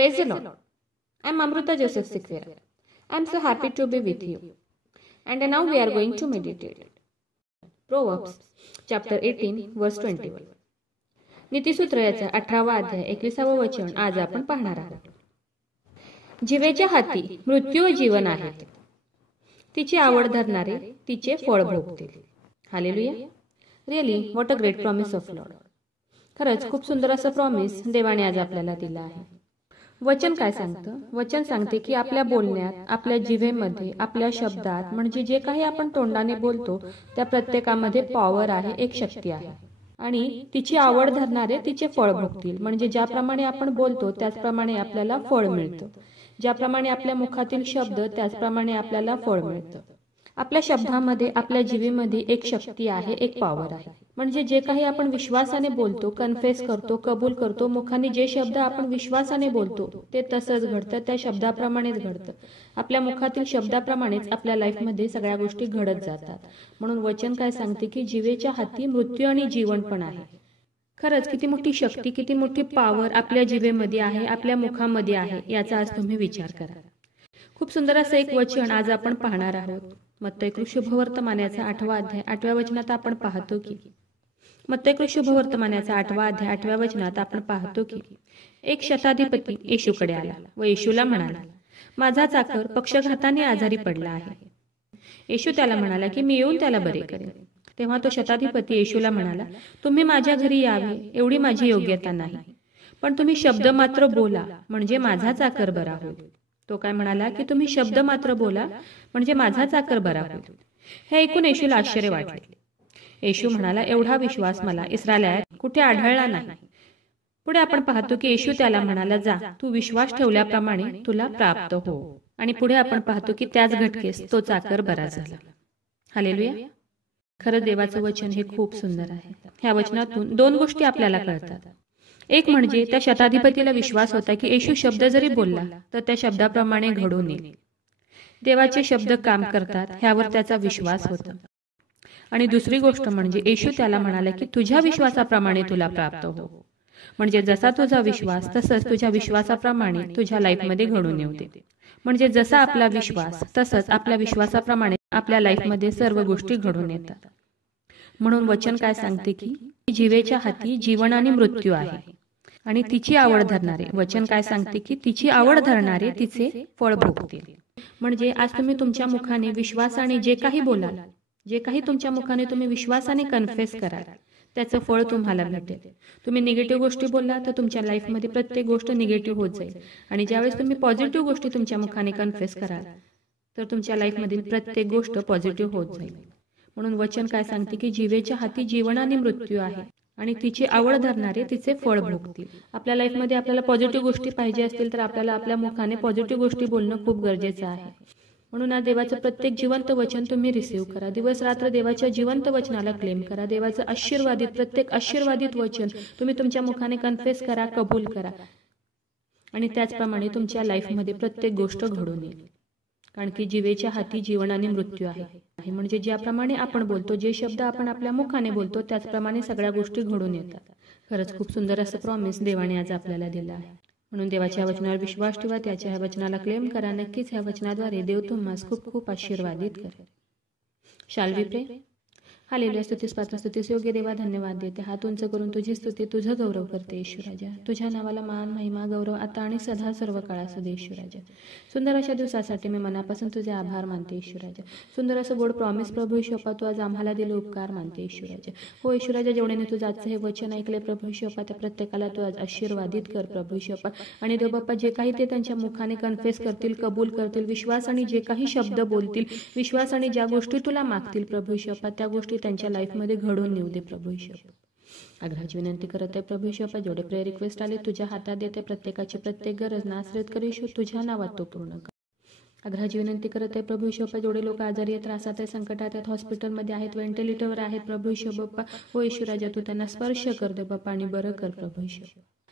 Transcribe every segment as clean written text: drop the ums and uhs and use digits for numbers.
Praise the Lord. I am Amruta Joseph Sikvera. I am so happy to be with you. And now we are going to meditate. Proverbs chapter 18 verse 21. नीतिसूत्र याचा 18वा अध्याय 21वा वचन आज आपण पाहणार आहोत. जिवेच्या हाती मृत्यू व जीवन आहे. तिची आवड धरणारे तिचे फळ भोगतील. Hallelujah. Really what a great promise of Lord. खरंच खूप सुंदर असं प्रॉमिस देवाने आज आपल्याला दिलं आहे. वचन काय सांगतं? वचन सांगते की आपल्या बोलण्यात, आपल्या जिभेमध्ये, आपल्या शब्दात म्हणजे जे काही आपण तोंडाने बोलतो त्या प्रत्येकामध्ये पॉवर आहे, एक शक्ती आहे. आणि तिची आवड धरणारे तिचे फळ भोगतील. म्हणजे ज्याप्रमाणे आपण बोलतो त्याचप्रमाणे आपल्याला फळ मिळतं. ज्याप्रमाणे आपल्या मुखातील शब्द त्याचप्रमाणे आपल्याला फळ मिळतं. आपल्या शब्दामध्ये, आपल्या जिभेमध्ये एक शक्ती आहे, एक पॉवर आहे. म्हणजे जे काही आपण विश्वासाने बोलतो, कन्फेस करतो, कबूल करतो, मुखाने जे शब्द आपण विश्वासाने बोलतो ते तसंच घडतं, त्या शब्दाप्रमाणेच घडतं. आपल्या मुखातील शब्दाप्रमाणेच आपल्या लाईफमध्ये सगळ्या गोष्टी घडत जातात. म्हणून वचन काय सांगते की जिवेच्या हाती मृत्यू आणि जीवन पण आहे. खरंच किती मोठी शक्ती, किती मोठी पॉवर आपल्या जिभेमध्ये आहे, आपल्या मुखामध्ये आहे, याचा आज तुम्ही विचार करा. खूप सुंदर असं एक वचन आज आपण पाहणार आहोत. मत्तई शुभवर्तमानाचा 8वा अध्याय 8व्या वचनात आपण पाहतो की मत्तई शुभवर्तमानाचा 8वा अध्याय 8व्या वचनात आपण पाहतो की एक शताधिपती येशूकडे आला व येशूला म्हणाला, माझा चाकर पक्षघाताने आजारी पडला आहे. येशू त्याला म्हणाला की मी येऊन त्याला बरे करेन. तेव्हा तो शताधिपती येशूला म्हणाला, तुम्ही माझ्या घरी यावे एवढी माझी योग्यता नाही, पण तुम्ही शब्द मात्र बोला म्हणजे माझा चाकर बरा होईल. तो काय म्हणाला की तुम्ही शब्द मात्र बोला म्हणजे माझा चाकर बरा होईल. हे ऐकून येशूला आश्चर्य वाटले. येशू म्हणाला, एवढा विश्वास मला इस्रायलात कुठे आढळला नाही. पुढे आपण पाहतो की येशू त्याला म्हणाला, जा तू विश्वास ठेवल्याप्रमाणे तुला प्राप्त हो. आणि पुढे आपण पाहतो की त्याच घटकेस तो चाकर बरा झाला. हालेलुया. खरं देवाचं वचन हे खूप सुंदर आहे. ह्या वचनातून दोन गोष्टी आपल्याला कळतात. एक म्हणजे त्या शताधिपतीला विश्वास होता की येशू शब्द जरी बोलला तर त्या शब्दाप्रमाणे घडून येईल. देवाचे शब्द काम करतात ह्यावर त्याचा विश्वास होता. आणि दुसरी गोष्ट म्हणजे येशू त्याला म्हणाला की तुझ्या विश्वासाप्रमाणे तुला प्राप्त हो. म्हणजे जसा तुझा विश्वास तसंच तुझ्या विश्वासाप्रमाणे तुझ्या लाईफमध्ये घडून येऊ दे. म्हणजे जसा आपला विश्वास तसंच आपल्या विश्वासाप्रमाणे आपल्या लाईफमध्ये सर्व गोष्टी घडून येतात. म्हणून वचन काय सांगते की जिवेच्या हाती जीवन आणि मृत्यू आहे आणि तिची आवड धरणारे. वचन काय सांगते की तिची आवड धरणारे तिचे फळ भोगतील. म्हणजे आज तुम्ही तुमच्या मुखाने विश्वासाने जे काही बोलाल, जे काही तुमच्या मुखाने तुम्ही विश्वासाने कन्फेस कराल त्याचं फळ तुम्हाला भेटेल. तुम्ही निगेटिव्ह गोष्टी बोलला तर तुमच्या लाईफमध्ये प्रत्येक गोष्ट निगेटिव्ह होत जाईल. आणि ज्यावेळेस तुम्ही पॉझिटिव्ह गोष्टी तुमच्या मुखाने कन्फेस कराल तर तुमच्या लाईफमधील प्रत्येक गोष्ट पॉझिटिव्ह होत जाईल. म्हणून वचन काय सांगते की जिवेच्या हाती जीवन आणि मृत्यू आहे आणि तिची आवड धरणारे तिचे फळ भोगतील. आपल्या लाईफमध्ये आपल्याला पॉझिटिव्ह गोष्टी पाहिजे असतील तर आपल्याला आपल्या मुखाने पॉझिटिव्ह गोष्टी बोलणं खूप गरजेचं आहे. म्हणून आज देवाचं प्रत्येक जिवंत वचन तुम्ही रिसीव्ह करा. दिवस रात्र देवाच्या जिवंत वचनाला क्लेम करा. देवाचं आशीर्वादित, प्रत्येक आशीर्वादित वचन तुम्ही तुमच्या मुखाने कन्फेस करा, कबूल करा. आणि त्याचप्रमाणे तुमच्या लाईफमध्ये प्रत्येक गोष्ट घडून येईल. कारण की जिवेच्या हाती जीवन आणि मृत्यू आहे. म्हणजे ज्याप्रमाणे आपण बोलतो, जे शब्द आपण आपल्या मुखाने बोलतो त्याचप्रमाणे सगळ्या गोष्टी घडून येतात. खरंच खूप सुंदर असं प्रॉमिस देवाने आज आपल्याला दिलं आहे. म्हणून देवाच्या वचनावर विश्वास ठेवा, त्याच्या ह्या वचनाला क्लेम करा. नक्कीच ह्या वचनाद्वारे देव तुम्हाला खूप खूप आशीर्वादित करेल. शाल वी प्रे. हालेलुया. स्तुतीस पात्र, स्तुतीस योग्य देवा, धन्यवाद देते. हात उंच करून तुझी स्तुती, तुझं गौरव करते येशू राजा. तुझ्या नावाला मान, महिमा, गौरव आता आणि सदा सर्व काळात असू दे येशू राजा. सुंदर अशा दिवसासाठी मी मनापासून तुझे आभार मानते येशू राजा. सुंदर असं गोड प्रॉमिस प्रभू येशू अप्पा तू आज आम्हाला दिले उपकार मानते येशू राजा. हो येशू राजा, जेवढ्याने तुझं आजचं हे वचन ऐकले प्रभू येशू अप्पा त्या प्रत्येकाला तू आज आशीर्वादित कर प्रभू येशू अप्पा. आणि देव बाप्पा जे काही ते त्यांच्या मुखाने कन्फेस करतील, कबूल करतील, विश्वास आणि जे काही शब्द बोलतील, विश्वास आणि ज्या गोष्टी तुला मागतील प्रभू येशू अप्पा त्या गोष्टी त्यांच्या लाईफमध्ये घडून येऊ दे प्रभू येशू. आग्रहाची विनंती करत आहे प्रभू येशू अप्पा, जेवढे प्रेयर रिक्वेस्ट आले तुझ्या हातात देते. प्रत्येकाची प्रत्येक गरज नासरेत कर येशू, तुझ्या नावात तो पूर्ण कर. आग्रहाची विनंती करत आहे प्रभू येशू अप्पा, जेवढे लोक आजारी आहेत, त्रासात आहेत, संकटात आहेत, हॉस्पिटलमध्ये आहेत, व्हेंटिलेटरवर आहेत प्रभू येशू बाप्पा, हो येशू राजा तू त्यांना स्पर्श कर दे बाप्पा आणि बरं कर प्रभू येशू.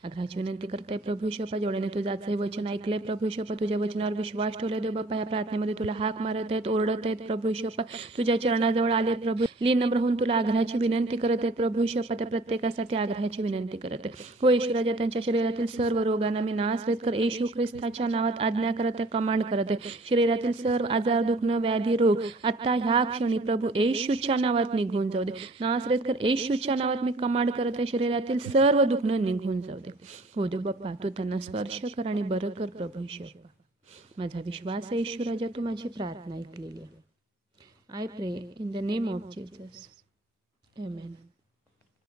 आग्रहाची विनंती करते प्रभू येशू बाप्पा, जेवढ्याने तुझं आजचं वचन ऐकलंय प्रभू येशू बाप्पा, तुझ्या वचनावर विश्वास ठेवलाय देव बाप्पा, या प्रार्थनेमध्ये तुला हाक मारत आहेत, ओरडत आहेत प्रभू येशू बाप्पा, तुझ्या चरणाजवळ आले प्रभू, लीन नम्र होऊन तुला आग्रहाची विनंती करत आहेत प्रभू येशू बाप्पा, त्या प्रत्येकासाठी आग्रहाची विनंती करत आहे. हो येशू राजा, त्यांच्या शरीरातील सर्व रोगांना मी नासरत कर येशू ख्रिस्ताच्या नावात आज्ञा करत आहे, कमांड करत आहे. शरीरातील सर्व आजार, दुखणं, व्याधी, रोग आता ह्या क्षणी प्रभू येशूच्या नावात निघून जाऊ दे. नासरत कर येशूच्या नावात मी कमांड करत आहे, शरीरातील सर्व दुखणं निघून जाऊ दे. हो देव बाप्पा, तू त्यांना स्पर्श कर आणि बरं कर प्रभू येशू बाप्पा. माझा विश्वास आहे येशू राजा, तू माझी प्रार्थना ऐकलेली आहे. आय प्रे in the name of Jesus. Amen.